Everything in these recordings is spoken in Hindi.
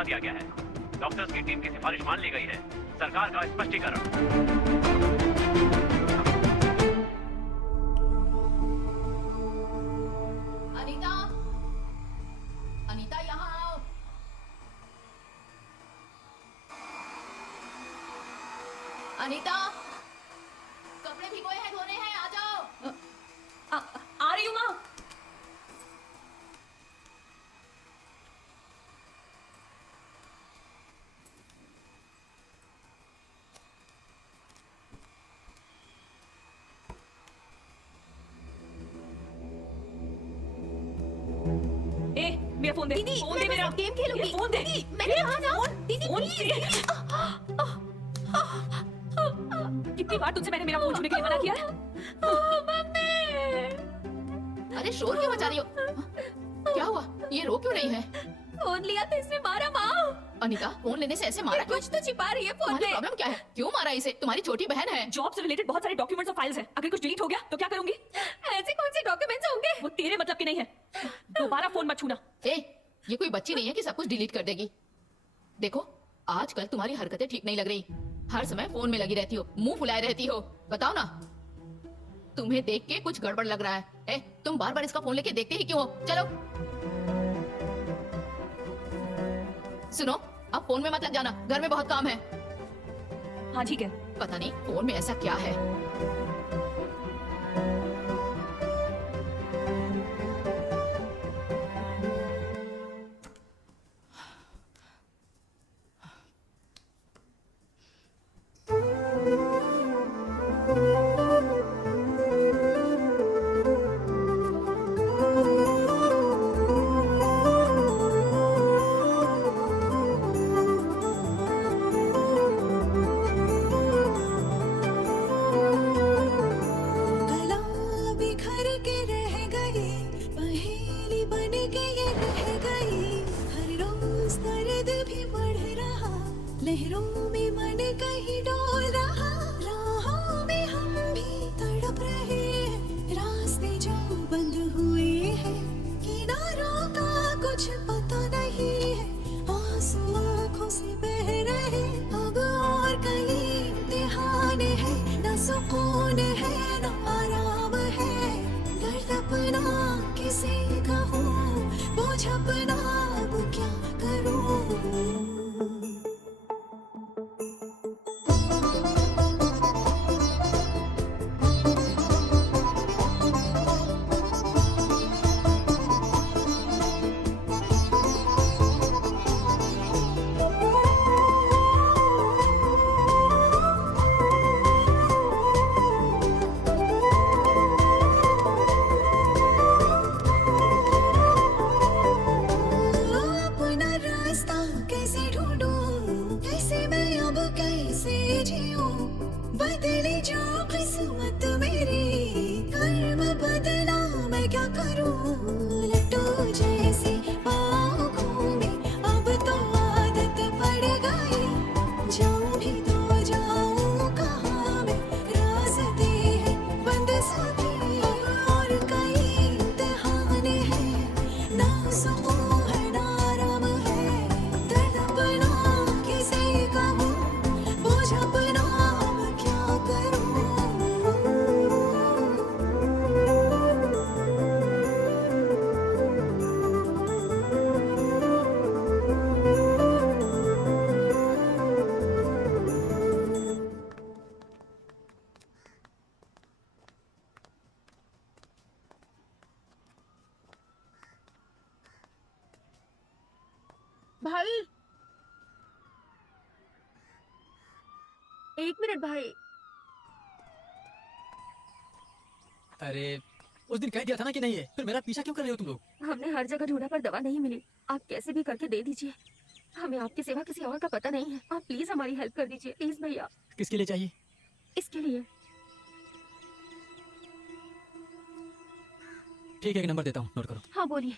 बढ़ा दिया गया है। डॉक्टर्स की टीम की सिफारिश मान ली गई है। सरकार का स्पष्टीकरण। अनीता, अनीता यहाँ आओ। अनीता, कपड़े भिगोए हैं, धोने हैं, आ जाओ। आ रही हूँ माँ। मेरा फोन दे। दीदी, फोन दे मेरा। गेम खेलूंगी। फोन दे। दीदी, मेरे यहाँ ना। दीदी, फोन प्लीज। कितनी बार तुझसे मैंने मेरा फोन छूने के लिए मना किया है? मम्मी। अरे शोर क्यों मचा रही हो? क्या हुआ? ये रो क्यों नहीं है? फोन लिया था, इसने मारा माँ। अनीता, फोन लेने से ऐसे मारा? कुछ तो छिपा रही है फोन तुम्हारी में। प्रॉब्लम क्या है? क्यों मारा इसे? तुम्हारी छोटी बहन है। जॉब से रिलेटेड बहुत सारे डॉक्यूमेंट्स और फाइल्स हैं। अगर कुछ डिलीट हो गया तो क्या करूंगी? ऐसे कौन से डॉक्यूमेंट्स होंगे? वो तेरे मतलब के नहीं है। दोबारा फोन मत छूना। ये कोई बच्ची नहीं है कि सब कुछ डिलीट कर देगी। देखो, आजकल तुम्हारी हरकतें ठीक नहीं लग रही। हर समय फोन में लगी रहती हो, मुंह फुलाए रहती हो। बताओ ना, तुम्हें देख के कुछ गड़बड़ लग रहा है। तुम बार बार इसका फोन लेके देखते ही क्यों हो? चलो सुनो, अब फोन में मत लग जाना, घर में बहुत काम है। हाँ ठीक है। पता नहीं फोन में ऐसा क्या है। भाई, एक मिनट भाई। अरे उस दिन कह दिया था ना कि नहीं है, फिर मेरा पीछा क्यों कर रहे हो तुम लोग? हमने हर जगह ढूंढा पर दवा नहीं मिली। आप कैसे भी करके दे दीजिए। हमें आपके सिवा किसी और का पता नहीं है। आप प्लीज हमारी हेल्प कर दीजिए, प्लीज भैया। किसके लिए चाहिए? इसके लिए। ठीक है, एक नंबर देता हूँ, नोट करो। हाँ बोलिए।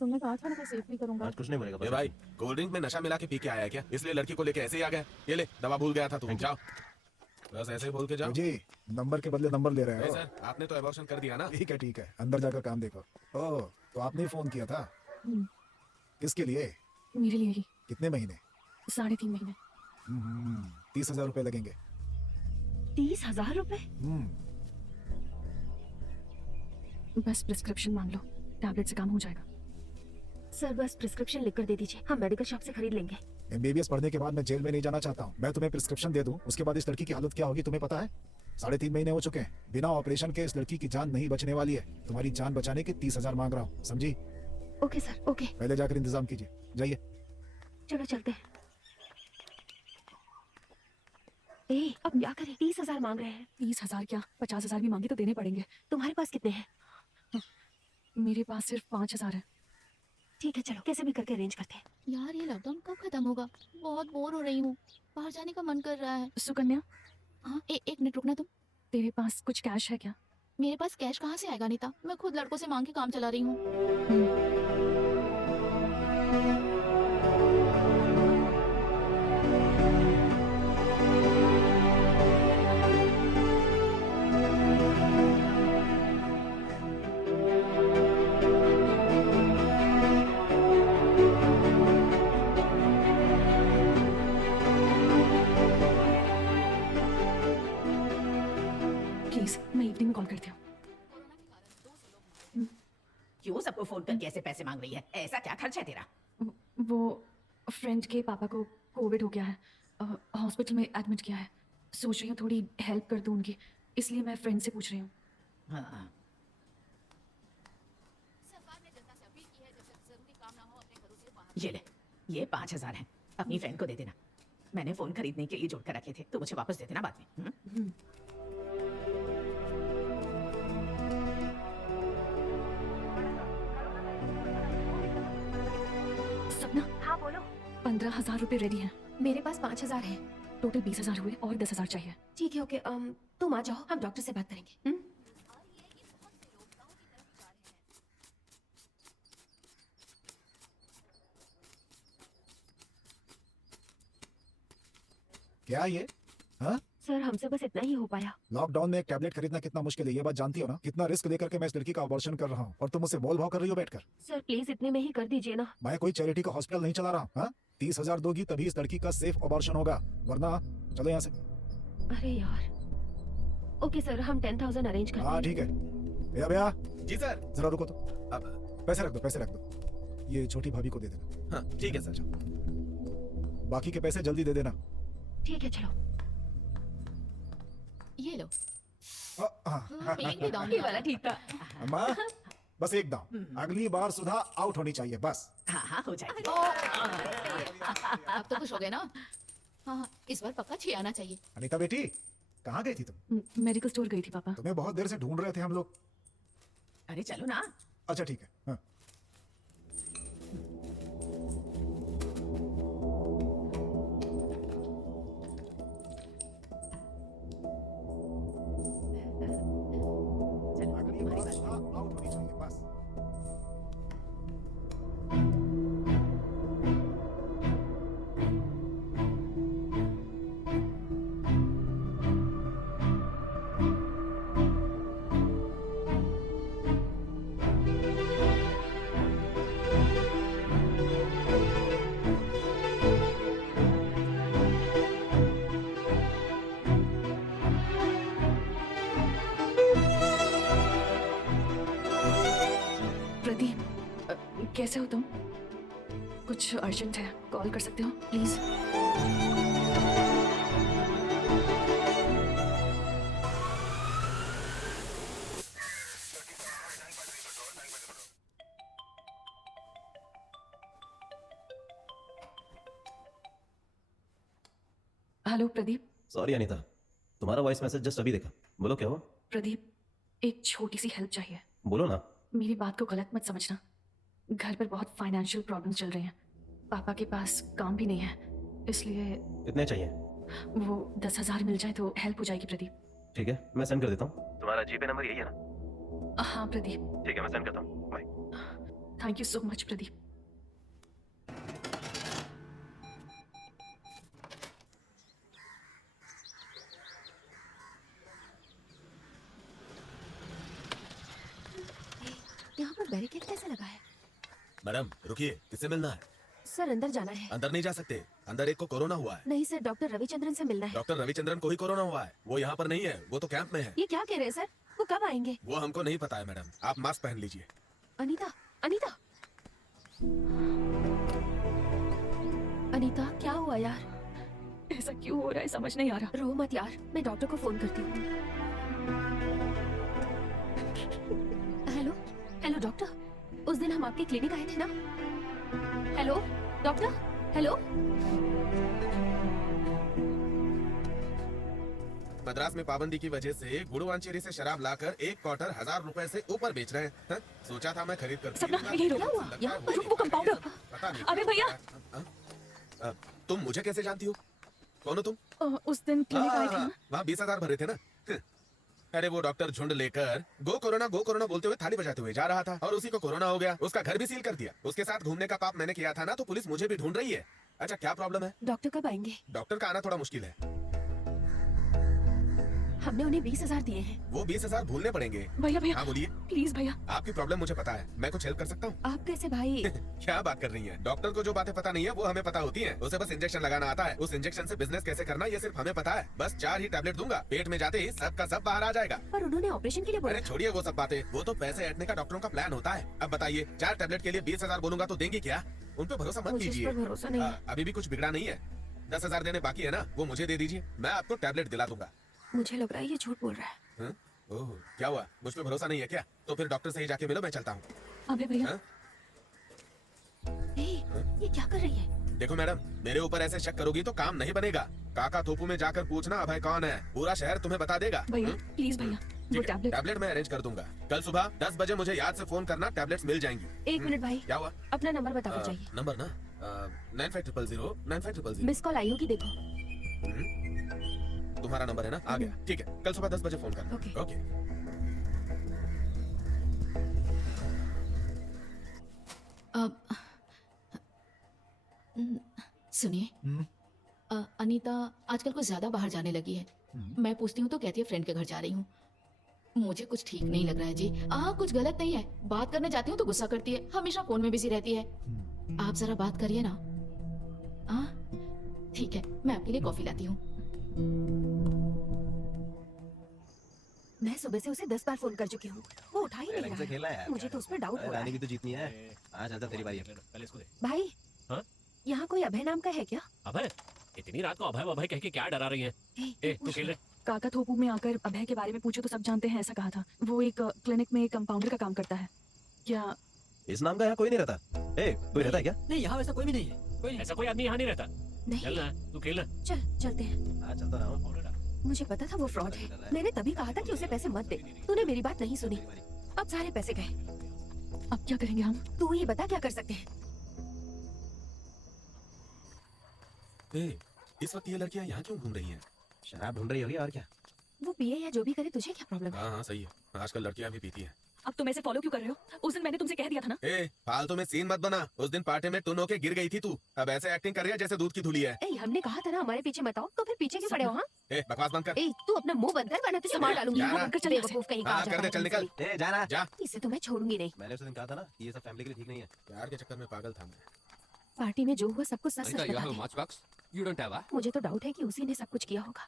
तुमने कहा था ना मैं सेफ भी करूंगा। आज कुछ नहीं बनेगा। ए भाई, कोल्ड ड्रिंक में नशा मिला के पी के आया क्या? इसलिए लड़की को लेके ऐसे ही आ गया? ये ले, दवा भूल गया था तू। जाओ, बस ऐसे ही बोल के जाओ। जी, नंबर के बदले नंबर ले रहे नहीं हो। सर, आपने तो एबॉर्शन कर दिया ना। ठीक है, अंदर जाकर काम देखो। ओह, तो आपने ही फोन किया था? किसके लिए? मेरे लिए ही। कितने महीने? 3.5 महीने। 30,000 रुपए लगेंगे। 30,000 रुपए? बस प्रिस्क्रिप्शन मांग लो, टैबलेट से काम हो जाएगा। सर बस प्रिस्क्रिप्शन लिख कर दे दीजिए, हम मेडिकल शॉप से खरीद लेंगे। MBBS पढ़ने के बाद मैं जेल में नहीं जाना चाहता हूँ। मैं तुम्हें प्रिस्क्रिप्शन दे दूँ, उसके बाद इस लड़की की हालत क्या होगी तुम्हें पता है? 3.5 महीने हो चुके हैं, बिना ऑपरेशन के इस लड़की की जान नहीं बचने वाली है। तुम्हारी जान बचाने के 30,000 मांग रहा हूँ, समझी? Okay sir, okay. पहले जाकर इंतजाम कीजिए, जाइए। चलो चलते हैं। अब क्या करें? 30,000 मांग रहे हैं। 30,000 क्या, 50,000 भी मांगे तो देने पड़ेंगे। तुम्हारे पास कितने हैं? मेरे पास सिर्फ 5,000 है। ठीक है चलो, कैसे भी करके अरेंज करते हैं। यार ये लॉकडाउन कब खत्म होगा? बहुत बोर हो रही हूँ, बाहर जाने का मन कर रहा है। सुकन्या, हाँ एक मिनट रुकना तुम। तेरे पास कुछ कैश है क्या? मेरे पास कैश कहाँ से आएगा नीता? मैं खुद लड़कों से मांग के काम चला रही हूँ। प्लीज, मैं इवनिंग में कॉल करती हूँ। क्यों सबको फोन करके ऐसे पैसे मांग रही है? ऐसा क्या खर्च है तेरा? वो फ्रेंड के पापा को कोविड हो गया है, हॉस्पिटल में एडमिट किया है। सोच रही हूँ थोड़ी हेल्प कर दूँ उनकी, इसलिए मैं फ्रेंड से पूछ रही हूँ। हाँ। ये ले, ये 5,000 है, अपनी फ्रेंड को दे देना। मैंने फोन खरीदने के लिए जोड़ कर रखे थे, तो मुझे वापस दे देना बाद में। सपना, हाँ बोलो। 15,000 रुपए रेडी हैं। मेरे पास 5,000 है। टोटल 20,000 हुए और 10,000 चाहिए। ठीक है ओके, तुम आ जाओ, हम डॉक्टर से बात करेंगे। क्या ये? हाँ? सर हमसे बस इतना ही हो पाया। लॉकडाउन में एक टैबलेट खरीदना कितना मुश्किल है, ये बात जानती हो ना? कितना रिस्क लेकर के मैं इस लड़की का अबॉर्शन कर रहा हूँ और तुम मुझसे बोल भाव कर रही हो बैठकर। सर प्लीज इतने में ही कर दीजिए ना। मैं कोई चैरिटी का हॉस्पिटल नहीं चला रहा हूँ। हाँ? 30,000 दोगी तभी इस लड़की का सेफ अबॉर्शन होगा, वरना चलो यहाँ से। अरे यार। ओके सर, हम 10,000 अरेंज करते हाँ हैं। ठीक है। भैया जी सर। जरा रुको तो, अब पैसे रख दो, पैसे रख दो। ये छोटी भाभी को दे देना। हाँ ठीक है सर। बाकी के पैसे जल्दी दे देना। ठीक है चलो। ये लो। हाँ। एक भी दाम ये नहीं वाला आया। ठीक था। अम्मा बस एक दाम, अगली बार सुधा आउट होनी चाहिए बस। हाँ हाँ हो जाएगी। अब तो खुश हो गए ना? हाँ इस बार पक्का 6 आना चाहिए। अनीता बेटी, कहाँ गई थी तुम? मेडिकल स्टोर गई थी पापा। तुम्हें बहुत देर से ढूंढ रहे थे हम लोग। अरे चलो ना। अच्छा ठीक है। हाँ। अगली बार सुधा आउट होनी चाहिए बस। प्रदीप, कैसे हो तुम? कुछ अर्जेंट है, कॉल कर सकते हो please? Hello Pradeep. Sorry Anita, तुम्हारा वॉइस मैसेज जस्ट अभी देखा। बोलो क्या हुआ? प्रदीप, एक छोटी सी हेल्प चाहिए। बोलो ना। मेरी बात को गलत मत समझना, घर पर बहुत फाइनेंशियल प्रॉब्लम्स चल रहे हैं। पापा के पास काम भी नहीं है, इसलिए कितने चाहिए? वो 10,000 मिल जाए तो हेल्प हो जाएगी प्रदीप। ठीक है, मैं सेंड कर देता हूँ। तुम्हारा जीपे नंबर यही है ना? हाँ प्रदीप। ठीक है, मैं सेंड करता हूँ। Bye. Thank you so much Pradeep. यहाँ पर बैरिकेड कैसे लगा है? मैडम रुकिए, किससे मिलना है? सर अंदर जाना है। अंदर नहीं जा सकते, अंदर एक को कोरोना हुआ है। नहीं सर, डॉक्टर रविचंद्रन से मिलना है। डॉक्टर रविचंद्रन को ही कोरोना हुआ है, वो यहाँ पर नहीं है, वो तो कैंप में है। ये क्या कह रहे हैं सर? वो कब आएंगे? वो हमको नहीं पता है मैडम, आप मास्क पहन लीजिए। अनीता, अनीता, अनीता क्या हुआ यार? ऐसा क्यों हो रहा है समझ नहीं आ रहा। रो मत यार, मैं डॉक्टर को फोन करती हूँ। हेलो, हेलो डॉक्टर, उस दिन हम आपके क्लिनिक आए थे ना? Hello doctor, hello. मद्रास में पाबंदी की वजह से गुड़वांचेरी से शराब लाकर एक क्वार्टर 1000 रुपए से ऊपर बेच रहे हैं। हाँ? सोचा था मैं खरीद कर पी सपना, लूंगा। यही रुका हुआ? लगता है यहाँ वही वो कंपाउंडर। पता नहीं। अबे भैया। तुम मुझे कैसे जानती हो? कौन हो तुम? उस दिन क्लिनिक आए थे ना। वहाँ 20,000 भरे थे ना? अरे वो डॉक्टर झुंड लेकर गो कोरोना बोलते हुए थाली बजाते हुए जा रहा था और उसी को कोरोना हो गया, उसका घर भी सील कर दिया। उसके साथ घूमने का पाप मैंने किया था ना, तो पुलिस मुझे भी ढूंढ रही है। अच्छा क्या प्रॉब्लम है? डॉक्टर कब आएंगे? डॉक्टर का आना थोड़ा मुश्किल है। हमने उन्हें 20,000 दिए हैं। वो 20,000 भूलने पड़ेंगे। भैया भैया हाँ बोलिए। प्लीज भैया। आपकी प्रॉब्लम मुझे पता है, मैं कुछ हेल्प कर सकता हूँ। आप कैसे भाई? क्या बात कर रही हैं? डॉक्टर को जो बातें पता नहीं है वो हमें पता होती हैं। उसे बस इंजेक्शन लगाना आता है, उस इंजेक्शन से बिजनेस कैसे करना ये सिर्फ हमें पता है। बस 4 ही टैबलेट दूंगा, पेट में जाते ही सब का सब बाहर आ जाएगा। पर उन्होंने ऑपरेशन के लिए बोला अरे छोड़िए वो सब बातें, वो तो पैसे ऐंठने का डॉक्टरों का प्लान होता है। अब बताइए 4 टैबलेट के लिए 20,000 बोलूंगा तो देंगी क्या? उन पे भरोसा मत मुझे इस कीजिए। पर भरोसा नहीं है। अभी भी कुछ बिगड़ा नहीं है। 10,000 देने बाकी है ना, वो मुझे दे दीजिए, मैं आपको टैबलेट दिला दूंगा। मुझे लग रहा है ये झूठ बोल रहा है। हाँ? ओह क्या हुआ, मुझ पे भरोसा नहीं है क्या? तो फिर डॉक्टर से ही जाके मिलो, मैं चलता हूँ। अबे भैया। हाँ? ये क्या कर रही है? देखो मैडम, मेरे ऊपर ऐसे शक करोगी तो काम नहीं बनेगा। काका थोपू में जाकर पूछना अभय कौन है, पूरा शहर तुम्हें बता देगा। भैया हाँ? प्लीज भैया वो ठीक है, टैबलेट। टैबलेट मैं अरेंज कर दूंगा। कल सुबह 10 बजे मुझे याद से फोन करना, टैबलेट्स मिल जाएंगी। 1 मिनट भाई, क्या हुआ? अपना नंबर बताना चाहिए। नंबर ना 9500 9500। मिस कॉल आई होगी देखो। तुम्हारा नंबर है ना? आ गया, ठीक है, कल सुबह 10 बजे फोन करना। ओके। ओके। अब सुनिए, अनीता आजकल कुछ ज्यादा बाहर जाने लगी है। मैं पूछती हूँ तो कहती है फ्रेंड के घर जा रही हूँ। मुझे कुछ ठीक नहीं लग रहा है जी। कुछ गलत नहीं है, बात करने जाती हूँ तो गुस्सा करती है, हमेशा फोन में बिजी रहती है। आप जरा बात करिए ना। ठीक है, मैं आपके लिए कॉफी लाती हूँ। मैं सुबह से उसे 10 बार फोन कर चुकी हूँ, वो उठा ही नहीं रंग से खेलना रहा है है। यार। मुझे तो उस पर डाउट हो रहा रानी है। भी तो जीतनी है। हाँ चलता, तेरी बारी है। पहले इसको दे। भाई, हाँ? यहाँ कोई अभय नाम का है क्या? अभय, इतनी रात को अभय अभय कह के क्या डरा रही है? तू खेल ले। काका थोपू में आकर अभय के बारे में पूछो तो सब जानते हैं, ऐसा कहा था। वो एक क्लिनिक में कंपाउंडर का काम करता है। क्या इस नाम का यहाँ कोई नहीं रहता? कोई रहता है क्या? नहीं, यहाँ वैसा कोई भी नहीं है। कोई नहीं। ऐसा कोई आदमी यहाँ नहीं रहता। नहीं, चल ना, तू खेल ना। चल चलते हैं। हाँ चलता रहा हूँ। मुझे पता था वो फ्रॉड है। मैंने तभी कहा था कि उसे पैसे मत दे, तूने मेरी बात नहीं सुनी। अब सारे पैसे गए। अब क्या करेंगे हम? तू ही बता क्या कर सकते हैं। इस वक्त ये लड़कियां यहाँ क्यों घूम रही हैं? शराब ढूंढ रही होगी और क्या? वो पिए या जो भी करे, तुझे क्या प्रॉब्लम है? हाँ सही है, आजकल लड़कियां भी पीती हैं। अब तुम ऐसे फॉलो क्यों कर रहे हो? उस दिन मैंने तुमसे कह दिया था ना। फालतू में सीन मत बना। उस दिन पार्टी में टुन होके गिर गई थी तू, अब ऐसे एक्टिंग कर रही है जैसे दूध की धुली है। हमने कहा था ना हमारे पीछे मत आओ, तो फिर पीछे क्यों खड़े हो? हाँ, बकवास बंद कर। तू अपना मुंह बंद कर वरना तुझे मार डालूंगी। जाना। हाँ, चल बेवकूफ कहीं का आ हाँ कर दे, चल निकल। जाना। जा। इसे तो मैं छोड़ूंगी नहीं। मैंने उस दिन कहा था ना कि ये सब फैमिली के लिए ठीक नहीं है। प्यार के चक्कर में पागल था मैं। पार्टी में जो हुआ सब कुछ सच सच बता दे। matchbox? You don't have a? मुझे तो डाउट है कि उसी ने सब कुछ किया होगा।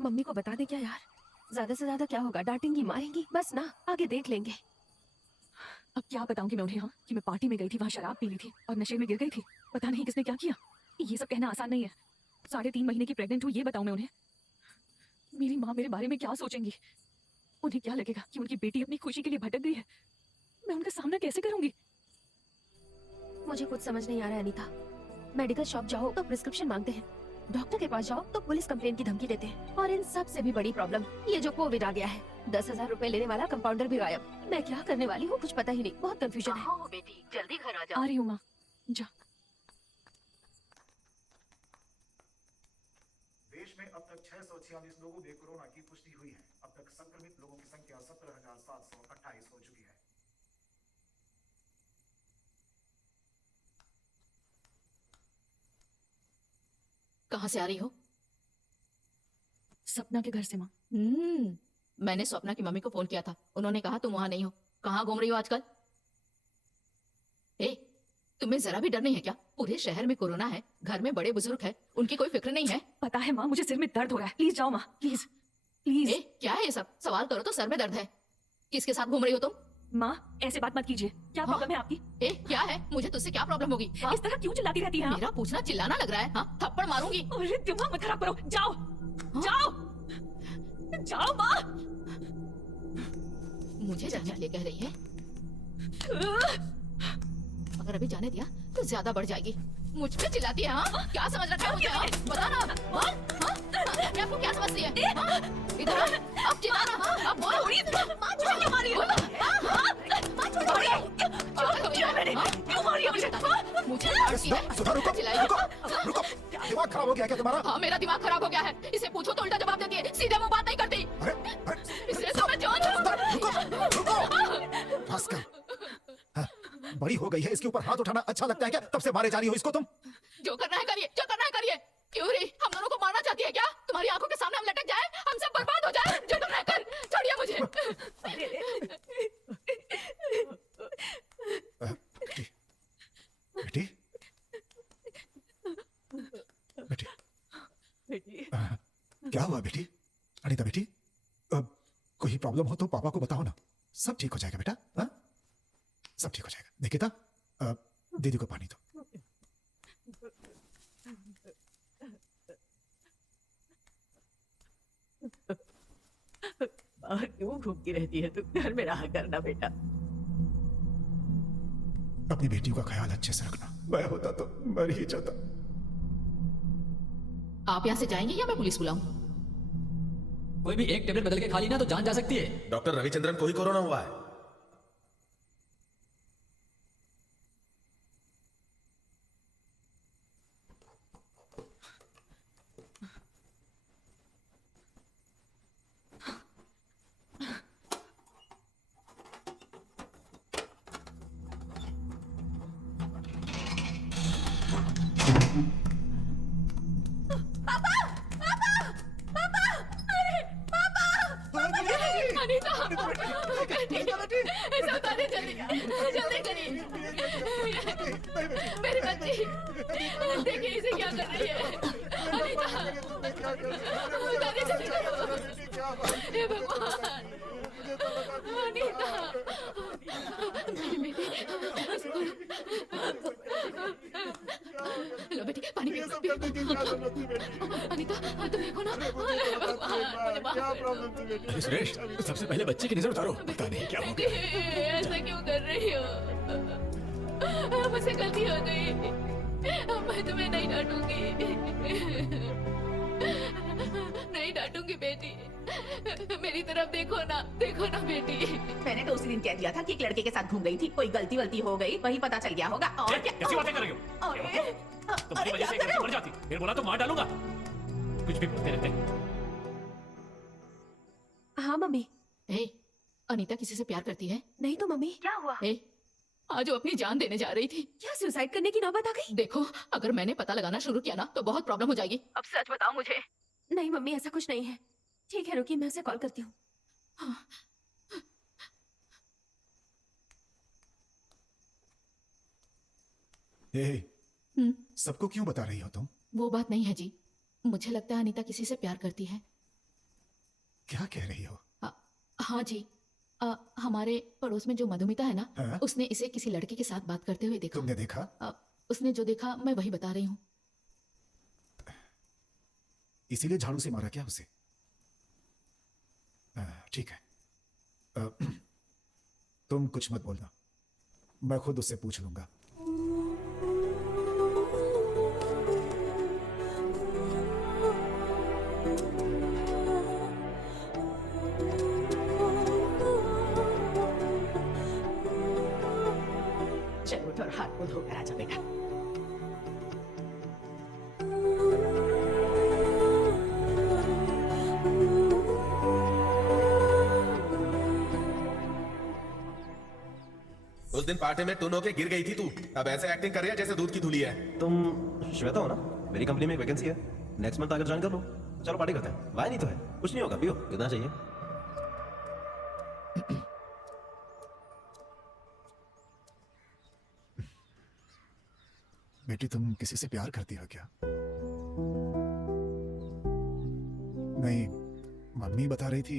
मम्मी को बता दे क्या यार, ज्यादा से ज्यादा क्या होगा, डांटेंगी मारेंगी, बस ना आगे देख लेंगे। अब क्या बताऊंगी मैं उन्हें हाँ कि मैं पार्टी में गई थी, वहाँ शराब पी ली थी और नशे में गिर गई थी। पता नहीं किसने क्या किया। ये सब कहना आसान नहीं है। 3.5 महीने की प्रेग्नेंट हूँ, ये बताऊं मैं उन्हें? मेरी माँ मेरे बारे में क्या सोचेंगी? उन्हें क्या लगेगा कि उनकी बेटी अपनी खुशी के लिए भटक गई है? मैं उनका सामना कैसे करूंगी? मुझे कुछ समझ नहीं आ रहा है अनीता। मेडिकल शॉप जाओ तो प्रिस्क्रिप्शन मांगते हैं, डॉक्टर के पास जाओ तो पुलिस कंप्लेन की धमकी देते हैं, और इन सब से भी बड़ी प्रॉब्लम ये जो कोविड आ गया है। 10,000 रुपए लेने वाला कंपाउंडर भी गायब। मैं क्या करने वाली हूँ कुछ पता ही नहीं, बहुत कंफ्यूजन है। हो बेटी, जल्दी घर आ आ रही हूँ माँ, जा। देश में अब तक 646 लोगों में कोरोना की पुष्टि हुई है। अब तक संक्रमित लोगों की संख्या 17,728 हो चुकी है। कहाँ से आ रही हो? सपना के घर से माँ। मैंने स्वप्ना की मम्मी को फोन किया था, उन्होंने कहा तुम वहां नहीं हो। कहाँ घूम रही हो आजकल? तुम्हें जरा भी डर नहीं है क्या? पूरे शहर में कोरोना है, घर में बड़े बुजुर्ग है, उनकी कोई फिक्र नहीं है? पता है माँ, मुझे सिर में दर्द हो रहा है। प्लीज जाओ माँ, प्लीज प्लीज। ए, क्या है ये सब? सवाल करो तो सर में दर्द है। किसके साथ घूम रही हो तुम? माँ ऐसे बात मत कीजिए। क्या प्रॉब्लम है आपकी? ए, क्या है? मुझे तुझसे क्या प्रॉब्लम होगी? इस तरह क्यों चिल्लाती रहती है आप? मेरा पूछना चिल्लाना लग रहा है? हाँ, थप्पड़ मारूंगी। अरे दिमाग मत खराब करो, जाओ जाओ जाओ माँ। मुझे जाने के लिए कह रही है? अगर अभी जाने दिया तो ज्यादा बढ़ जाएगी। मुझ पे चिल्लाती है? हाँ, क्या समझ रखा है मुझे? हाँ? बता ना। हाँ? हाँ? मैं आपको क्या समझती है? हाँ? इधर आ, अब चिल्लाना। हाँ? अब बोलो। माँ मुझे क्यों मारी है? क्यों मारी है मुझे? मुझे सुधा रुको, रुको, रुको। दिमाग खराब हो गया क्या तुम्हारा? हाँ, मेरा दिमाग खराब हो गया है। इसे पूछो तो उल्टा जवाब देती है, सीधे मुंह बात नहीं करती। इसे तो मैं जान रुको, रुको। भास्कर, हाँ, बड़ी हो गई है, इसके ऊपर हाथ उठाना अच्छा लगता है क्या? तब से मारे जा रही हो इसको तुम? जो करना है करिए, जो करना है करिए। क्यों रे, हम दोनों को मारना चाहती है क्या? तुम्हारी आंखों के सामने हम लटक जाए, हम सब बर्बाद हो जाए। जो करना है कर, छोड़िए मुझे। बेटी, बेटी, क्या हुआ बेटी? अनीता बेटी, कोई प्रॉब्लम हो तो पापा को बताओ ना। सब ठीक हो जाएगा बेटा। हाँ, सब ठीक हो जाएगा। निकिता, दीदी को पानी दो। बाहर क्यों घूमती रहती है तू? घर में रहा करना बेटा। अपनी बेटियों का ख्याल अच्छे से रखना। मैं होता तो मर ही जाता। आप यहाँ से जाएंगे या मैं पुलिस बुलाऊं? कोई भी एक टेबलेट बदल के खा ली ना तो जान जा सकती है। डॉक्टर रविचंद्रन को ही कोरोना हुआ है। मेरी बच्ची, देखिए इसे क्या कर रही है। अनीता, बताने जल्दी करो। हे भगवान, अनीता, मेरी बेटी। लो बेटी, पानी पियो, पियो। अनीता, तुम देखो ना। हे भगवान, मुझे माफ कर दो। सुरेश, सबसे पहले बच्चे की नजर उतारो। पता नहीं क्या हो गया। ऐसा क्यों कर रही हो? मुझसे गलती हो गई। मैं तुम्हें नहीं डांटूंगी। नहीं डांटूंगी बेटी। मेरी तरफ देखो ना बेटी। मैंने तो उसी दिन कह दिया था कि एक लड़के के साथ घूम रही थी। कोई गलती वलती हो गई, वही पता चल गया होगा। और क्या? कैसी बातें कर रही हो? तुम्हारी वजह से मर जाती। फिर बोला तो मार डालूंगा। कुछ भी बोलते रहते। हाँ मम्मी। ए, अनीता किसी से प्यार करती है? नहीं तो मम्मी। क्या हुआ? आज वो अपनी जान देने जा रही थी। क्या सुसाइड करने की नौबत आ गई? देखो, अगर मैंने पता लगाना शुरू किया ना तो बहुत प्रॉब्लम हो जाएगी। अब सच बताओ मुझे। नहीं मम्मी, ऐसा कुछ नहीं है। ठीक है, रुकिए, मैं उसे कॉल करती हूँ। हाँ। सबको क्यों बता रही हो तुम? वो बात नहीं है जी। मुझे लगता है अनीता किसी से प्यार करती है। क्या कह रही हो? हाँ जी। हमारे पड़ोस में जो मधुमिता है ना, हाँ? उसने इसे किसी लड़के के साथ बात करते हुए देखा। तुमने देखा? उसने जो देखा मैं वही बता रही हूँ। इसीलिए झाड़ू से मारा क्या उसे? ठीक है, तुम कुछ मत बोलना, मैं खुद उससे पूछ लूंगा। चलो उठ और हाथ मुंह धोकर आजा बेटा। उस दिन पार्टी में टून होके गिर गई थी तू। अब ऐसे एक्टिंग कर रही है जैसे दूध की धुली है। तुम श्वेता हो ना? मेरी कंपनी में एक वैकेंसी है, नेक्स्ट मंथ आकर ज्वाइन कर लो। चलो पार्टी करते हैं। वाई नहीं तो है, कुछ नहीं होगा, पियो कितना चाहिए। बेटी तुम किसी से प्यार करती हो क्या? नहीं, मम्मी बता रही थी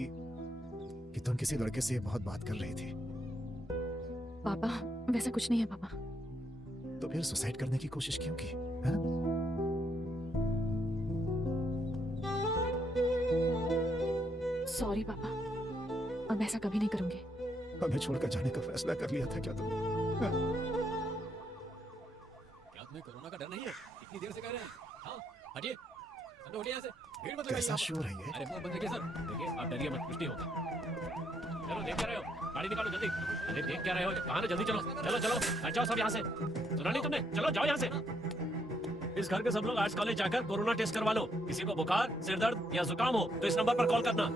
कि तुम किसी लड़के से बहुत बात कर रही थी। पापा वैसा कुछ नहीं है पापा। तो फिर सुसाइड करने की कोशिश क्यों की? हाँ? सॉरी पापा, अब ऐसा कभी नहीं करूंगी। हमें छोड़कर जाने का फैसला कर लिया था क्या तुम? हाँ? क्या तुम्हें कोरोना का डर नहीं है? इतनी देर से कह रहे हैं। हाँ, हटिए। सब हटिए यहाँ से। भीड़ मत लगाइए कैसा यहाँ पर। शोर है ये? अरे मुंह बंद रखिए सर। देखिए आप डरिए मत, कुछ नहीं होगा। चलो देख क्या रहे हो, गाड़ी निकालो जल्दी। अरे देख क्या रहे हो, कहाँ ना, जल्दी चलो चलो चलो, हट जाओ सब यहाँ से। सुना नहीं तुमने? चलो जाओ यहाँ से। इस घर के सब लोग आर्ट्स कॉलेज जाकर कोरोना टेस्ट करवा लो। किसी को बुखार, सिर दर्द या जुकाम हो तो इस नंबर पर कॉल करना।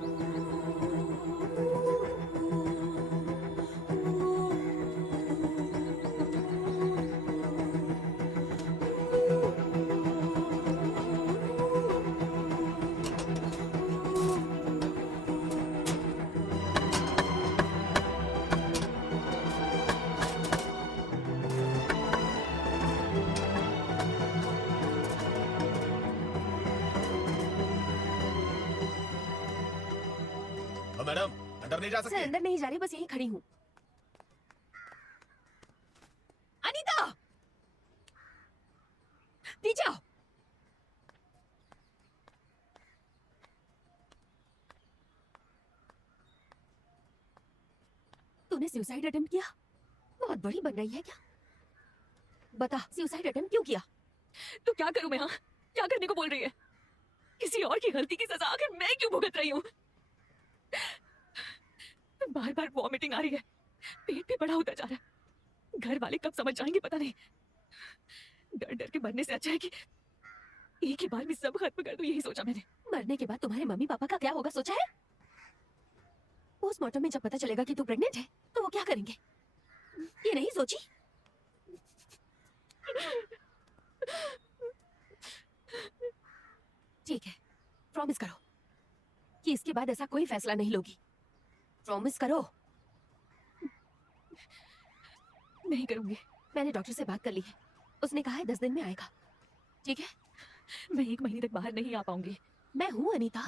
मैडम अंदर नहीं जा सर सकती। अंदर नहीं जा रही, बस यहीं खड़ी हूँ। अनीता, नीचे आओ। तूने सुसाइड अटेम्प्ट किया? बहुत बड़ी बन रही है क्या? बता, सुसाइड अटेम्प्ट क्यों किया? तो क्या करूं मैं? हाँ, क्या करने को बोल रही है? किसी और की गलती की सजा आखिर मैं क्यों भुगत रही हूँ? बार बार वॉमिटिंग आ रही है, पेट भी बड़ा होता जा रहा है। घर वाले कब समझ जाएंगे पता नहीं। डर डर के मरने से अच्छा है कि एक ही बार में सब खत्म कर दूं, यही सोचा मैंने। मरने के बाद तुम्हारे मम्मी पापा का क्या होगा सोचा है? पोस्टमार्टम में जब पता चलेगा कि तू प्रेग्नेंट है तो वो क्या करेंगे? ये नहीं सोची? ठीक है, प्रॉमिस करो कि इसके बाद ऐसा कोई फैसला नहीं लोगी। प्रॉमिस करो। नहीं करूंगी। मैंने डॉक्टर से बात कर ली है, उसने कहा है 10 दिन में आएगा। ठीक है? मैं 1 महीने तक बाहर नहीं आ पाऊंगी। मैं हूं अनीता।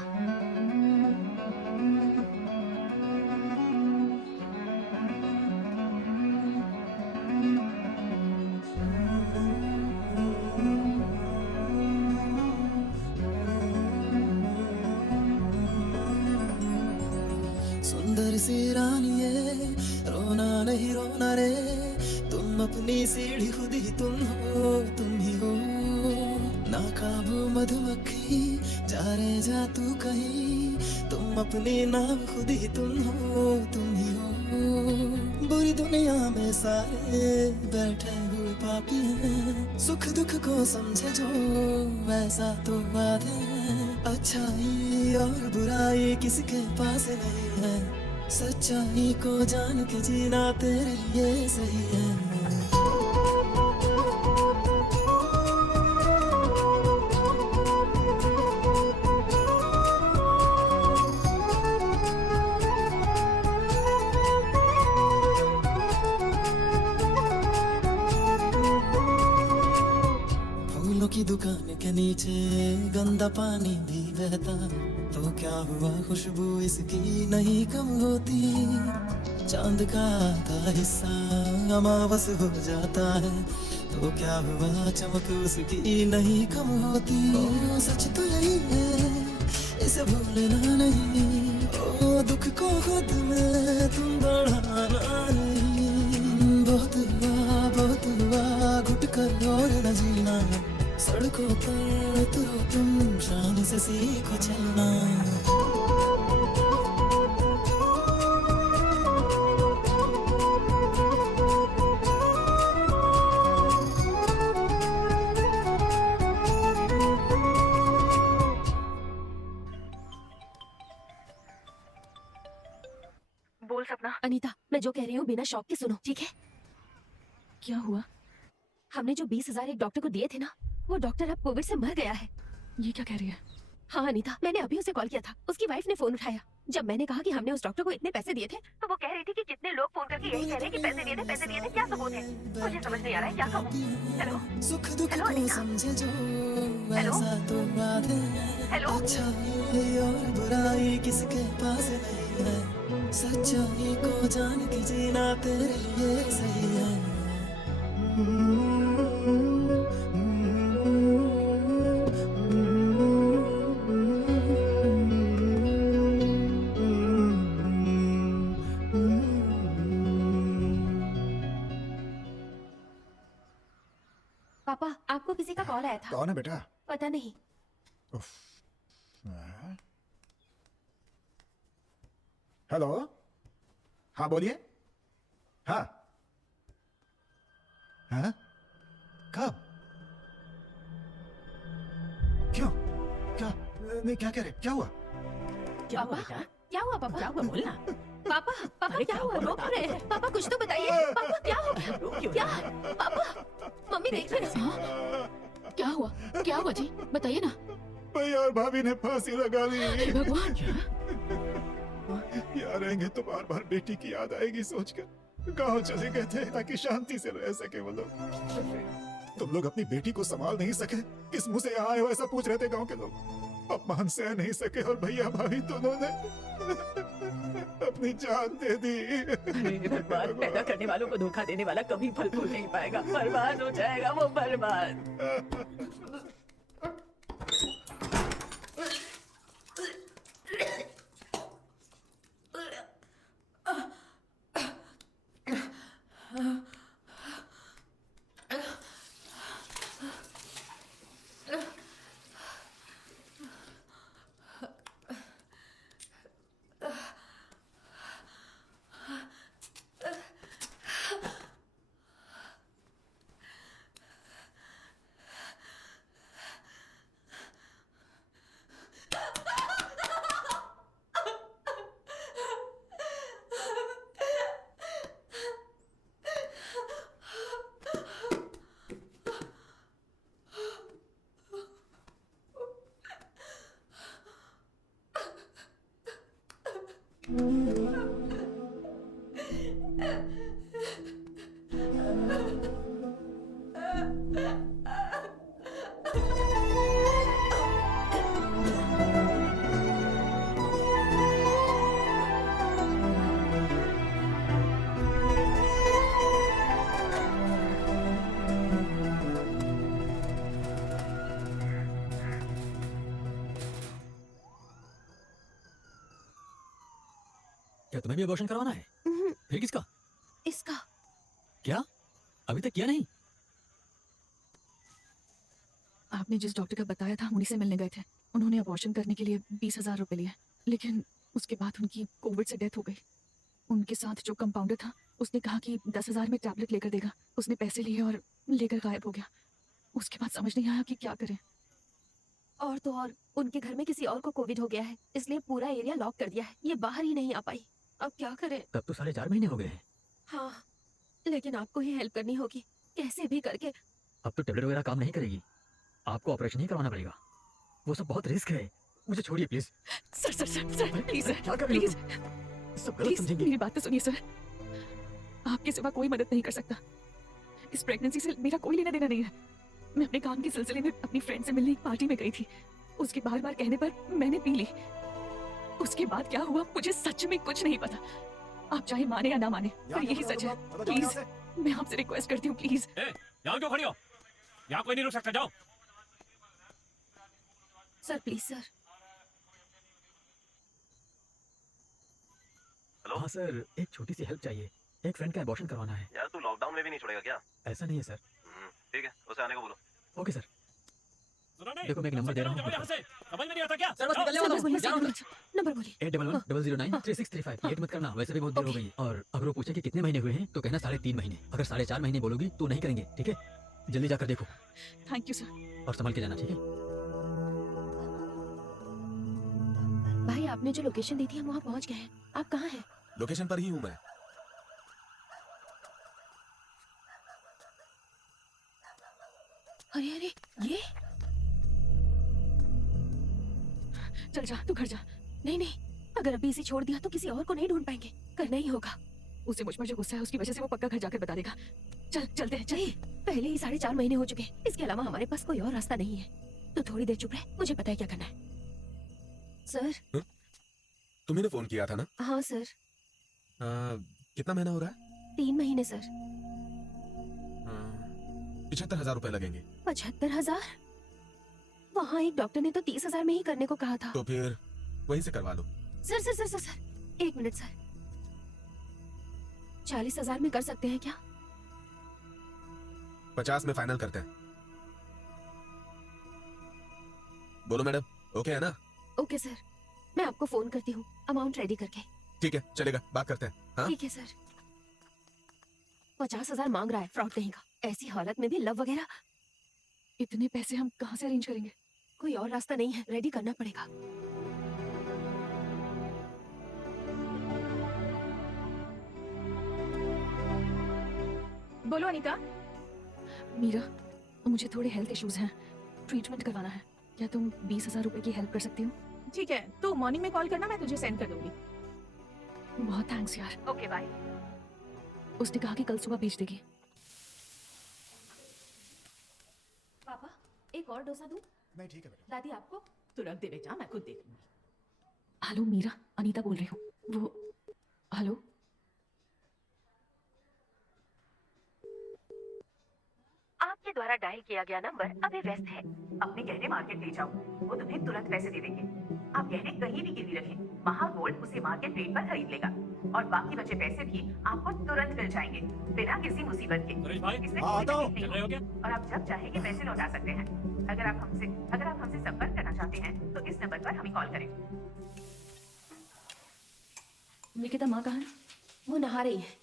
सुंदर सी रानिए, रोना नहीं रोना रे, तुम अपनी सीढ़ी खुद ही तुम हो, तुम ही हो। नाकाबू मधुमक्खी, जा रे जा तू कहीं, तुम अपनी नाम खुद ही तुम हो, तुम ही हो। बुरी दुनिया में सारे बैठे हुए पापी हैं, सुख दुख को समझे जो वैसा तो बात है। अच्छाई और बुराई किसके पास नहीं है, सच्चाई को जान के जीना तेरे लिए सही है। फूलों की दुकान के नीचे गंदा पानी भी बहता, तो क्या हुआ खुशबू इसकी नहीं कम होती। चांद का आधा हिस्सा अमावस हो जाता है, तो क्या हुआ चमक उसकी नहीं कम होती। ओ सच तो यही है, इसे भूलना नहीं। ओ दुख को खुद में तुम बढ़ाना नहीं। बहुत हुआ घुट कर और न जीना, सड़कों पर उतरो तुम, शान से सीखो चलना। बोल सपना। अनीता, मैं जो कह रही हूँ बिना शौक के सुनो, ठीक है? क्या हुआ? हमने जो 20,000 एक डॉक्टर को दिए थे ना, वो डॉक्टर अब कोविड से मर गया है। ये क्या कह रही है? हाँ अनीता, मैंने अभी उसे कॉल किया था, उसकी वाइफ ने फोन उठाया। जब मैंने कहा कि हमने उस डॉक्टर को इतने पैसे दिए थे तो वो कह रही थी कि कितने लोग फोन करके यही कह रहे हैं कि पैसे दिए थे, क्या सबूत है? मुझे समझ नहीं आ रहा है क्या कहूँ। हेलो सुख दुख हेलो को अनीता। समझे जो हेलो? ऐसा तो बात है। हेलो? अच्छाई और बुराई किसके पास नहीं है, सच्चाई को जान के जीना तेरे लिए सही है। पापा आपको किसी का कॉल आया था? कौन है बेटा? पता नहीं। हेलो, हाँ बोलिए। हाँ हाँ, कब? क्यों? क्या? नहीं, क्या कह रहे? क्या हुआ? क्या हुआ बेटा? क्या हुआ पापा? क्या हुआ बोलना? पापा पापा अरे क्या क्या हुआ? हुआ? रो क्यों रहे हैं? पापा कुछ तो बताइए। पापा क्या हो गया? रो क्यों क्या? रहे हैं? पापा मम्मी देखिए ना। क्या हुआ? क्या हुआ जी? बताइए ना। भैया और भाभी ने फांसी लगा ली। हे भगवान। यहाँ रहेंगे तो बार बार बेटी की याद आएगी सोचकर गांव चले गए थे ताकि शांति से रह सके वो लोग। तुम लोग अपनी बेटी को संभाल नहीं सके, किस मुंह से यहाँ आए हो ऐसा पूछ रहे थे गांव के लोग। अपमान सह नहीं सके और भैया भाभी दोनों ने अपनी जान दे दी। अरे भगवान, पैदा करने वालों को धोखा देने वाला कभी फल फूल नहीं पाएगा, बर्बाद हो जाएगा वो, बर्बाद। क्या तुम्हें भी अबॉर्शन करवाना है? फिर किसका? इसका। क्या? अभी तक किया नहीं? आपने जिस डॉक्टर का बताया था उन्हीं से मिलने गए थे। उन्होंने अबॉर्शन करने के लिए 20,000 रुपए लिए, लेकिन उसके बाद उनकी कोविड से डेथ हो गई। उनके साथ जो कंपाउंडर था उसने कहा कि 10,000 में टैबलेट लेकर देगा। उसने पैसे लिए और लेकर गायब हो गया। उसके बाद समझ नहीं आया कि क्या करें। और तो और उनके घर में किसी और को कोविड हो गया है, इसलिए पूरा एरिया लॉक कर दिया है। ये बाहर ही नहीं आ पाई। अब क्या करें? तब तो 4.5 महीने हो गए हैं। हाँ, लेकिन आपको ही हेल्प करनी होगी कैसे भी करके। अब तो टेबलेट वगैरह काम नहीं करेगी, आपको ऑपरेशन ही करवाना पड़ेगा। वो सब बहुत रिस्क है, मुझे छोड़िए please. Sir sir sir sir please sir, क्या कर रही हो प्लीज तुम? सब गलत प्लीज समझेंगे। मेरी बात तो सुनिए सर। आपके सिवा कोई मदद नहीं कर सकता। इस प्रेगनेंसी से मेरा कोई लेना देना नहीं है। मैं अपने काम के सिलसिले में अपनी फ्रेंड से मिलने एक पार्टी में गई थी। उसके बार बार कहने पर मैंने पी ली। उसके बाद क्या हुआ मुझे सच में कुछ नहीं पता। आप चाहे माने या ना माने, पर यही सच है। प्लीज मैं आपसे रिक्वेस्ट करती हूँ, प्लीज। यहाँ क्यों खड़ी हो? यहाँ कोई नहीं रुक सकता, जाओ। Sir please sir. हेलो हाँ सर, एक छोटी सी हेल्प चाहिए। एक फ्रेंड का अबॉर्शन करवाना है। यार तू लॉकडाउन में भी नहीं छोड़ेगा क्या? ऐसा नहीं है सर। ठीक है, उसे आने को बोलो। Okay sir. सुना नहीं? देखो मैं एक नंबर दे रहा जाओ हूँ। यहाँ से। समझ में नहीं आता क्या? सर बस जाओ। निकलने वाला हूँ। जा रहा हूँ। नंबर बोलिए। 8111093635। लेट मत करना, वैसे भी बहुत देर हो गई। और अगर वो पूछे कि कितने महीने हुए हैं तो कहना 3.5 महीने। अगर 4.5 महीने बोलोगी तो नहीं करेंगे, ठीक है? जल्दी जाकर देखो थैंक यू सर। और संभल के जाना, ठीक है? भाई आपने जो लोकेशन दी थी हम वहाँ पहुँच गए हैं। आप कहाँ हैं? लोकेशन पर ही हूँ मैं। अरे अरे ये चल जा, तू घर जा। नहीं नहीं अगर अभी इसे छोड़ दिया तो किसी और को नहीं ढूंढ पाएंगे, करना ही होगा। उसे मुझ पर जो गुस्सा है उसकी वजह से वो पक्का घर जाकर बता देगा। चलते हैं, नहीं, पहले ही 4.5 महीने हो चुके हैं। इसके अलावा हमारे पास कोई और रास्ता नहीं है। तो थोड़ी देर चुप रहे, मुझे पता है क्या करना है। सर। तुम्ही ने फोन किया था ना? हाँ सर। कितना महीना हो रहा है? 3 महीने सर। 75,000 रुपए लगेंगे। 75,000? वहाँ एक डॉक्टर ने तो 30,000 में ही करने को कहा था। तो फिर वहीं से करवा लो। Sir sir sir sir sir 1 minute sir, 40,000 में कर सकते हैं क्या? 50 में फाइनल करते हैं। बोलो मैडम, ओके है ना? ओके सर, मैं आपको फोन करती हूँ अमाउंट रेडी करके। ठीक है, चलेगा, बात करते हैं। हाँ? ठीक है सर। 50,000 मांग रहा है, फ्रॉड नहीं का। ऐसी हालत में भी लव वगैरह। इतने पैसे हम कहाँ से अरेंज करेंगे? कोई और रास्ता नहीं है, रेडी करना पड़ेगा। बोलो अनीता। मीरा, मुझे थोड़े हेल्थ इश्यूज हैं, ट्रीटमेंट करवाना है। क्या तुम 20,000 रुपए की हेल्प कर सकती हो? ठीक है, तो मॉर्निंग में कॉल करना, मैं तुझे सेंड कर दूंगी। बहुत थैंक्स यार। Okay bye. उसने कहा कि कल सुबह भेज देगी। पापा, एक और डोसा दूं? नहीं ठीक है बेटा। दादी आपको? तू रख दे बेटा, मैं खुद देख लूंगी। हेलो मीरा, अनीता बोल रही हूँ। वो हेलो, आपके द्वारा डायल किया गया नंबर अभी व्यस्त है। अपने गहने मार्केट ले जाओ, वो तुम्हें तुरंत पैसे दे देंगे। आप गहने कहीं भी गिरवी रखें, महागोल्ड उसे मार्केट रेट पर खरीद लेगा और बाकी बचे पैसे भी आपको तुरंत मिल जाएंगे बिना किसी मुसीबत के। सुरेश भाई, इसमें हाँ, कोई आता हूँ। तकलीफ नहीं चल रहे हो क्या? होगी और आप जब चाहेंगे पैसे लौटा सकते हैं। अगर आप हमसे संपर्क करना चाहते हैं तो इस नंबर पर हमें कॉल करें। निकिता माँ कहाँ है? वो नहा रही है।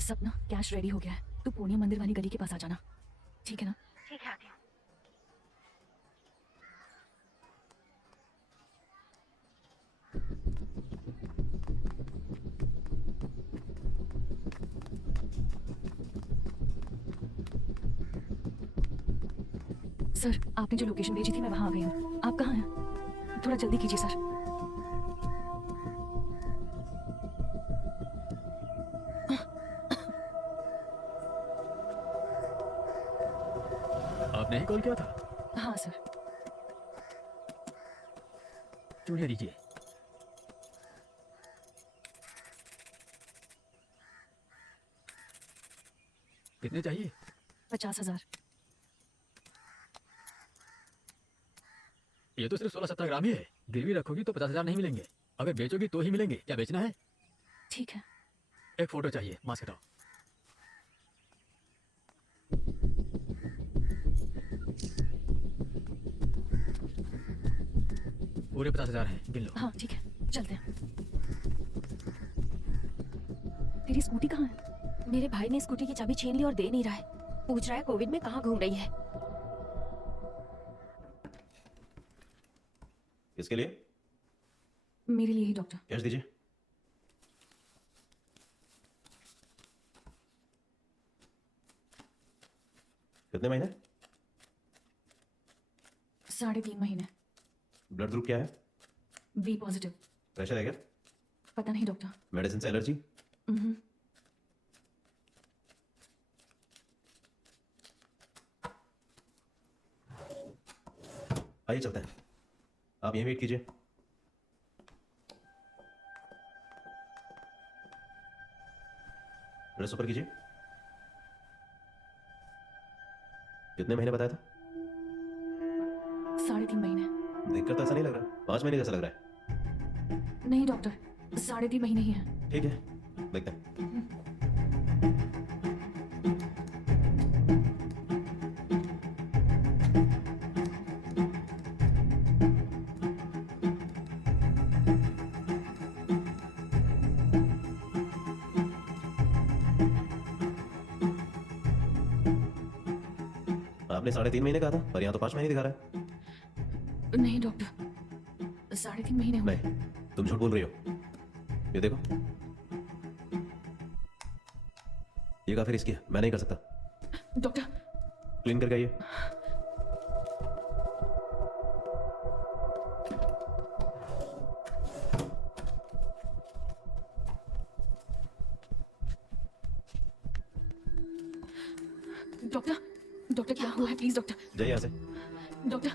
सपना, कैश रेडी हो गया है। तू पूर्णिया मंदिर वाली गली के पास आ जाना, ठीक है ना? ठीक है, आती हूँ। सर, आपने जो लोकेशन भेजी थी मैं वहाँ आ गई हूँ। आप कहाँ हैं? थोड़ा जल्दी कीजिए सर। आपने ही कॉल किया था? हाँ सर। चूड़ियाँ दीजिए। कितने चाहिए? 50,000। ये तो सिर्फ 16-17 ग्राम ही है। गिरवी रखोगी तो 50,000 नहीं मिलेंगे। अगर बेचोगी तो ही मिलेंगे। क्या बेचना है? ठीक है। एक फोटो चाहिए। मास्क हटाओ। पूरे 50,000 हैं, गिन लो। हाँ ठीक है, चलते हैं। तेरी स्कूटी कहाँ है? मेरे भाई ने स्कूटी की चाबी छीन ली और दे नहीं रहा है। पूछ रहा है कोविड में कहाँ घूम रही है। किसके लिए? मेरे लिए ही डॉक्टर। कैश दीजिए। कितने महीने? 3.5 महीने। ब्लड ग्रुप क्या है? B positive. प्रेशर है क्या? पता नहीं डॉक्टर। मेडिसिन से एलर्जी? आइए चलते हैं। आप यहीं वेट कीजिए। ड्रेस ऊपर कीजिए। कितने महीने बताया था? 3.5 महीने। देखकर तो ऐसा नहीं लग रहा, 5 महीने जैसा लग रहा है। नहीं डॉक्टर, 3.5 महीने ही है। ठीक है, देखते हैं। आपने 3.5 महीने कहा था, पर यहाँ तो 5 महीने दिखा रहा है। नहीं डॉक्टर, 3.5 महीने हुए। नहीं, तुम झूठ बोल रही हो। ये देखो, ये काफी रिस्की है, मैं नहीं कर सकता। डॉक्टर क्लीन करके आइए। डॉक्टर डॉक्टर क्या हुआ है? Please doctor. जाइए यहाँ से। डॉक्टर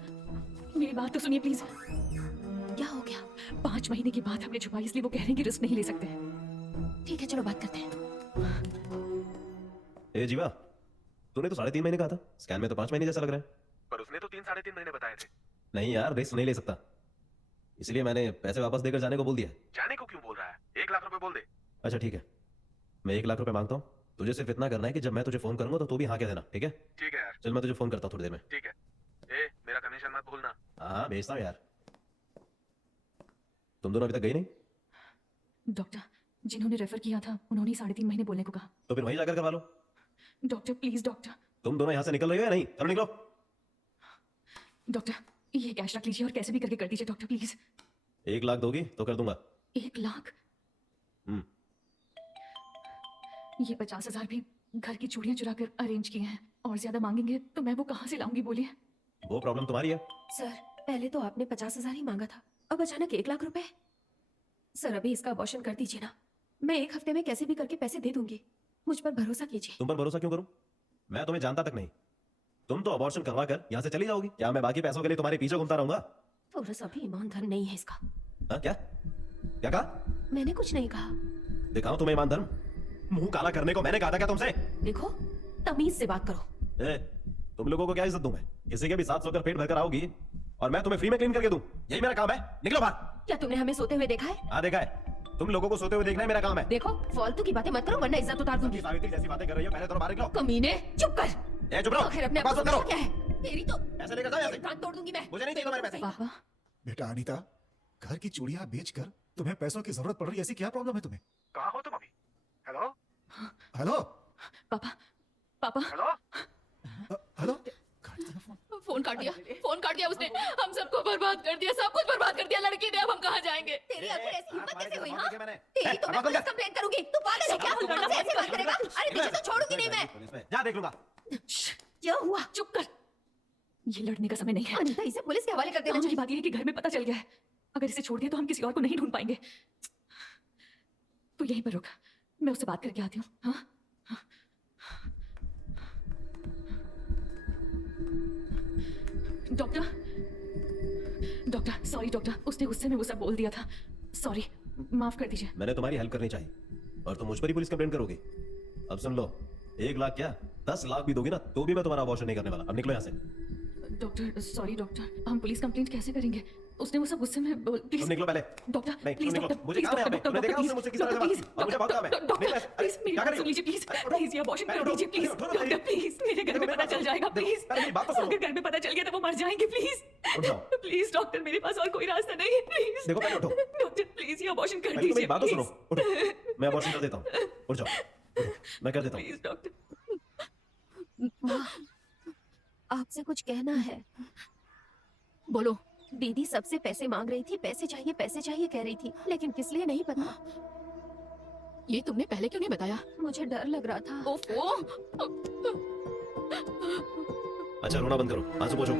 मेरी बात तो सुनिए प्लीज। क्या हो गया? 5 महीने की बात हमने छुपाई, इसलिए वो कह रहे हैं कि रिस्क नहीं ले सकते। ठीक है, चलो बात करते हैं। ए जीवा, तूने तो 3.5 महीने कहा था, स्कैन में तो 5 महीने जैसा लग रहा है। पर उसने तो 3-3.5 महीने बताए थे। नहीं यार, रिस्क नहीं ले सकता, इसलिए मैंने पैसे वापस देकर जाने को बोल दिया। जाने को क्यों बोल रहा है? 1 लाख रुपए बोल दे। अच्छा ठीक है, मैं 1 लाख रुपए मांगता हूँ। तुझे सिर्फ इतना करना है कि जब मैं तुझे फोन करूंगा तो तू भी हाँ कह देना, ठीक है? ठीक है यार। चल मैं तुझे फोन करता हूँ थोड़ी देर में। ठीक है। ए, मेरा कमीशन मत भूलना। हाँ भेजता हूँ यार। तुम दोनों अभी तक गई नहीं? डॉक्टर जिन्होंने रेफर किया था उन्होंने 3.5 महीने बोलने को कहा। तो फिर वहीं जाकर करवा लो। Doctor please doctor. तुम दोनों यहाँ से निकल रही हो या नहीं? चलो निकलो। डॉक्टर ये कैश रख लीजिए और कैसे भी करके कर दीजिए डॉक्टर प्लीज। 1 लाख दोगी तो कर दूंगा। 1 लाख? ये 50,000 भी घर की चूड़ियां चुरा कर अरेंज किए हैं, और ज्यादा मांगेंगे तो मैं वो कहाँ से लाऊंगी बोलिए? वो प्रॉब्लम तुम्हारी है। सर पहले तो आपने 50,000 ही मांगा था, अब अचानक 1 लाख रुपए। सर अभी इसका अबॉर्शन कर दीजिए ना, मैं 1 हफ्ते में कैसे भी करके पैसे दे दूंगी, मुझ पर भरोसा कीजिए। तुम पर भरोसा क्यों करूं? मैं तुम्हें जानता तक नहीं। तुम तो अबॉर्शन करवा कर यहाँ से चली जाओगी। क्या मैं बाकी पैसों के लिए तुम्हारे पीछे घूमता रहूंगा? थोड़ा सा भी ईमान धर्म नहीं है इसका। हाँ क्या क्या कहा? मैंने कुछ नहीं कहा। दिखाऊं तुम्हें ईमान धर्म? मुंह काला करने को मैंने कहा था क्या तुमसे? देखो तमीज से बात करो। ए, तुम लोगों को क्या इज्जत दूं मैं? किसी के भी साथ सोकर पेट भरकर आओगी और मैं तुम्हें फ्री में क्लीन करके दूं, यही मेरा काम है। निकलो बाहर। क्या तुमने हमें सोते हुए देखा है? हाँ देखा है। तुम लोगों को सोते हुए देखना है मेरा काम है। देखो फालतू की बातें मत करो वरना इज्जत उतार दूंगी। सावित्री जैसी बातें कर रही हो, पहले तो बाहर निकलो। कमीने चुप कर। ए चुप रहो। आखिर अपने बकवास मत करो। क्या है तेरी तो पैसे लेकर जाओ यहाँ से। दांत तोड़ दूंगी मैं। मुझे नहीं चाहिए तुम्हारे पैसे। पापा बेटा अनीता, घर की चूड़ियां बेचकर तुम्हें पैसों की जरूरत पड़ रही है, ऐसी क्या प्रॉब्लम है तुम्हें? कहाँ हो तुम अभी? हेलो हेलो पापा पापा हेलो हेलो। फोन काट दिया, फोन काट दिया उसने। हम सबको बर्बाद कर दिया, सब कुछ बर्बाद कर दिया लड़की ने। अब हम कहाँ जाएंगे? तेरी आखिर ऐसी हिम्मत कैसे हुई? हाँ मैंने तेरी तो मैं पुलिस कंप्लेंट करूंगी। तू पागल है क्या? हमसे ऐसे बात करेगा? अरे तुझे तो छोड़ूंगी नहीं मैं। जा देख लूंगा। क्या हुआ? चुप कर, ये लड़ने का समय नहीं है। अनीता इसे पुलिस के हवाले कर देना काम की चाहिए। बात ये है कि घर में पता चल गया है, अगर इसे छोड़ दिया तो हम किसी और को नहीं ढूंढ पाएंगे। तो यहीं पर रुक, मैं उससे बात करके आती हूँ। हाँ डॉक्टर डॉक्टर सॉरी डॉक्टर, उसने गुस्से में वो सब बोल दिया था, सॉरी माफ कर दीजिए। मैंने तुम्हारी हेल्प करनी चाहिए और तुम मुझ पर ही पुलिस कंप्लेंट करोगे। अब सुन लो, 1 लाख क्या 10 लाख भी दोगी ना तो भी मैं तुम्हारा अबॉर्शन नहीं करने वाला। अब निकलो यहाँ से। डॉक्टर सॉरी डॉक्टर, हम पुलिस कंप्लेंट कैसे करेंगे? उसने वो सब गुस्से में प्लीज तुम निकलो पहले। डॉक्टर नहीं, प्लीज तुम निकलो। डॉक्टर मुझे प्लीज काम है यहाँ पे। डॉक्टर तुमने देखा प्लीज उसने मुझसे किस तरह से प्लीज बात- और मुझे बहुत काम है। डॉक्टर निकलो यहाँ से। प्लीज मेरी क्या बात कर सुन रही लीजिए प्लीज हो? प्लीज, ये अबॉर्शन पहले कर उठो, दीजिए प्लीज। उठो, उठो, डॉक्टर उठो। प्लीज मेरे घर में देखो, पता चल जाएगा देखो, प्लीज। पहले मेरी बात तो सुनो। अगर घर में पता चल गया तो वो मर जाएंगे प्लीज। उठ जाओ। प्लीज डॉक्टर मेरे पास और कोई रास्ता नहीं है प्लीज। देखो, पहले उठो। डॉक्टर प्लीज ये अबॉर्शन कर पहले तो मेरी दीजिए बात तो सुनो। प्लीज। उठो, मैं अबॉर्शन कर देता हूँ। उठ जाओ, उठो, मैं कर देता हूँ। Please doctor. आपसे कुछ कहना है। बोलो। दीदी सबसे पैसे मांग रही थी, पैसे चाहिए कह रही थी, लेकिन किस लिए नहीं पता। ये तुमने पहले क्यों नहीं बताया? मुझे डर लग रहा था। ओफो। अच्छा रोना बंद करो, आंसू पोंछो।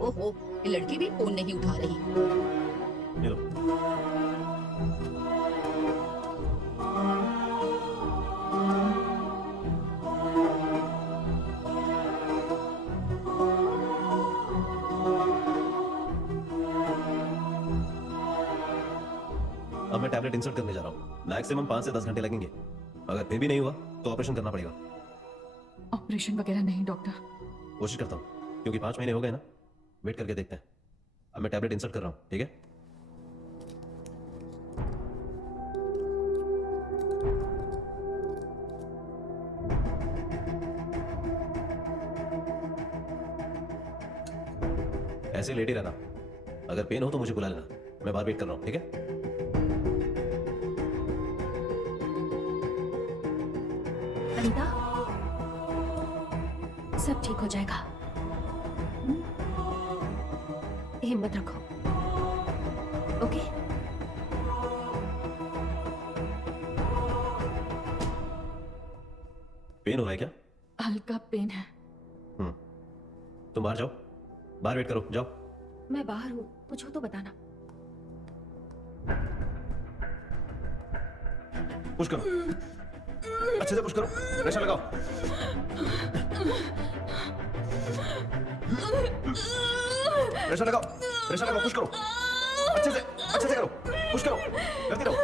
ओहो, ये लड़की भी फोन नहीं उठा रही। ये लो। अब मैं टैबलेट इंसर्ट करने जा रहा हूँ। मैक्सिमम 5 से 10 घंटे लगेंगे। अगर फिर भी नहीं हुआ तो ऑपरेशन करना पड़ेगा। ऑपरेशन वगैरह नहीं डॉक्टर। कोशिश करता हूँ, क्योंकि 5 महीने हो गए ना। वेट करके देखते हैं। अब मैं टैबलेट इंसर्ट कर रहा हूँ, ठीक है? ऐसे लेटे रहना, अगर पेन हो तो मुझे बुला लेना, मैं बाहर वेट कर रहा हूँ, ठीक है? अनीता, सब ठीक हो जाएगा। हिम्मत रखो, ओके? पेन हो रहा है क्या? हल्का पेन है। तुम बाहर जाओ, बाहर वेट करो, जाओ। मैं बाहर हूँ, कुछ हो तो बताना। पुश करो, अच्छे से पुश करो, प्रेशर लगाओ। प्रेशर लगाओ, प्रेशर लगाओ, पुश करो, अच्छे से करो, पुश करो, करती रहो।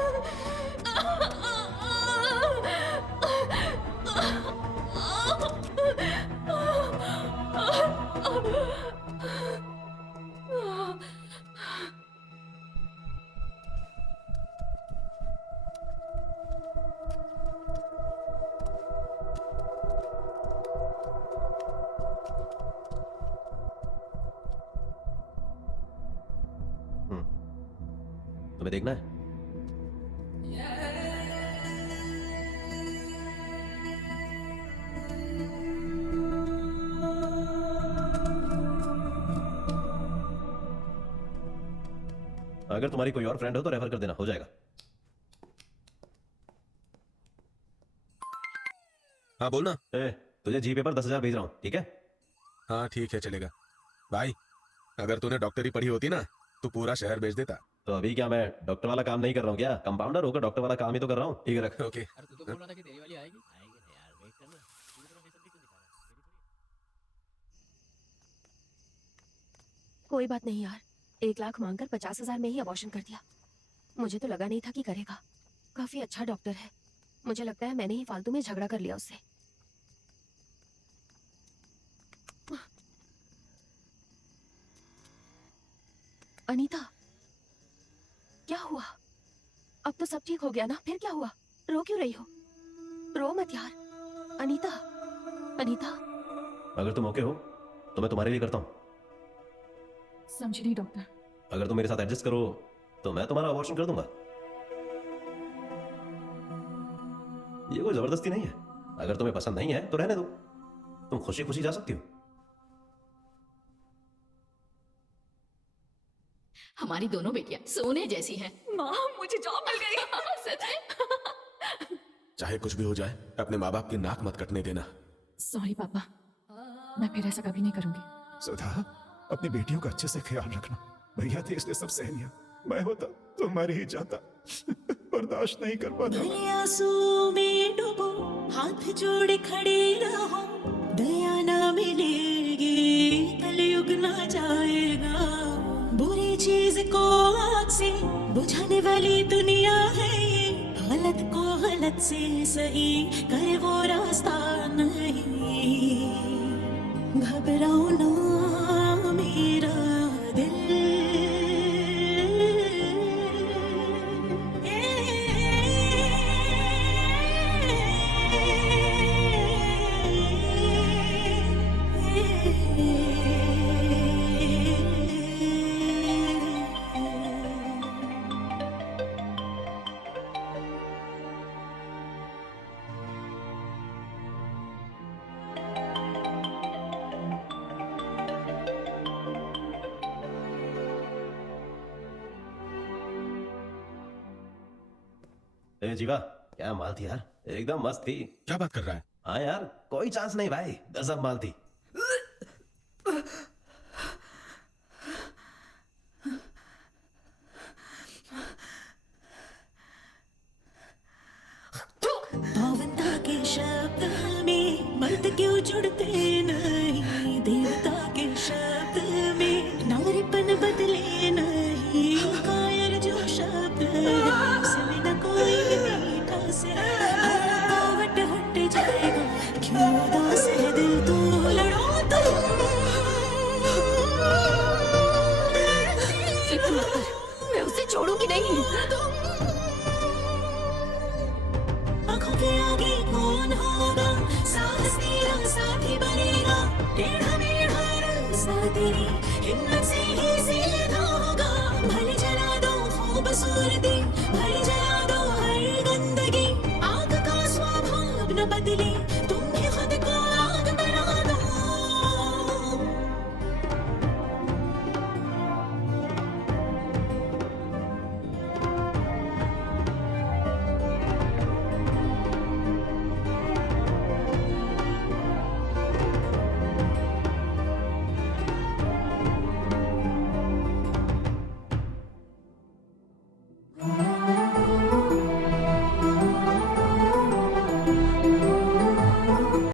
तुम्हें देखना है? अगर तुम्हारी कोई और फ्रेंड हो तो रेफर कर देना, हो जाएगा। हाँ बोलना। तुझे जीपे पर 10,000 भेज रहा हूँ, ठीक है? हाँ ठीक है, चलेगा। भाई अगर तूने डॉक्टरी पढ़ी होती ना तो पूरा शहर बेच देता। तो अभी क्या मैं डॉक्टर वाला काम नहीं कर रहा हूँ क्या? कंपाउंडर होकर डॉक्टर वाला काम ही तो कर रहा हूँ। ठीक है, रख। ओके। अरे तू तो बोल रहा था कि तेरी वाली आएगी ना यार, वेट करना। पूरी तरह बेइज्जती क्यों दिखा रहा है? कोई बात नहीं यार, 1 लाख मांगकर 50,000 में ही अबॉर्शन कर दिया। मुझे तो लगा नहीं था कि करेगा। काफी अच्छा डॉक्टर है। मुझे लगता है मैंने ही फालतू में झगड़ा कर लिया उससे। अनीता, क्या हुआ? अब तो सब ठीक हो गया ना? फिर क्या हुआ? रो क्यों रही हो? रो मत यार। अनीता, अनीता। अगर तुम ओके हो तो मैं तुम्हारे लिए करता हूँ। समझी नहीं डॉक्टर। अगर तुम मेरे साथ एडजस्ट करो तो मैं तुम्हारा अबॉर्शन कर दूंगा। ये कोई जबरदस्ती नहीं है। अगर तुम्हें पसंद नहीं है तो रहने दो, तुम खुशी खुशी जा सकती हो। हमारी दोनों बेटियां सोने जैसी हैं। माँ, मुझे जॉब मिल गई। सच में? चाहे कुछ भी हो जाए अपने माँ बाप की नाक मत कटने देना। सॉरी पापा, मैं फिर ऐसा कभी नहीं करूंगी। सुधा, अपनी बेटियों का अच्छे से ख्याल रखना। भैया थे इसलिए सब सह लिया। मैं होता तो मर ही जाता। बर्दाश्त नहीं कर पाता। आंसू में डूबो, हाथ जोड़े खड़े रहो, दया ना मिलेगी, कलयुग ना जाएगा। बुरी चीज को आग से बुझाने वाली दुनिया है ये, गलत को गलत से सही करे वो रास्ता नहीं। घबराओ ना मेरा दिल, जीवा, क्या माल थी यार, एकदम मस्त थी। क्या बात कर रहा है? हाँ यार, कोई चांस नहीं भाई, गजब माल थी। भावना के शब्द में मर्द क्यों जुड़ते नहीं, देवता के शब्द में नारीपन बदले नहीं। कायर जो शब्द है उसमें न कोई मीठा से हट हट जाएगा। क्यों उदास है दिल, तू लड़ो तुम। फिक्र मत कर, मैं उसे छोड़ूंगी नहीं। आंखों के आगे कौन होगा, साहस तेरा साथी बनेगा। टेढ़ा मेढ़ा रास्ता तेरी हिम्मत से ही दूर दे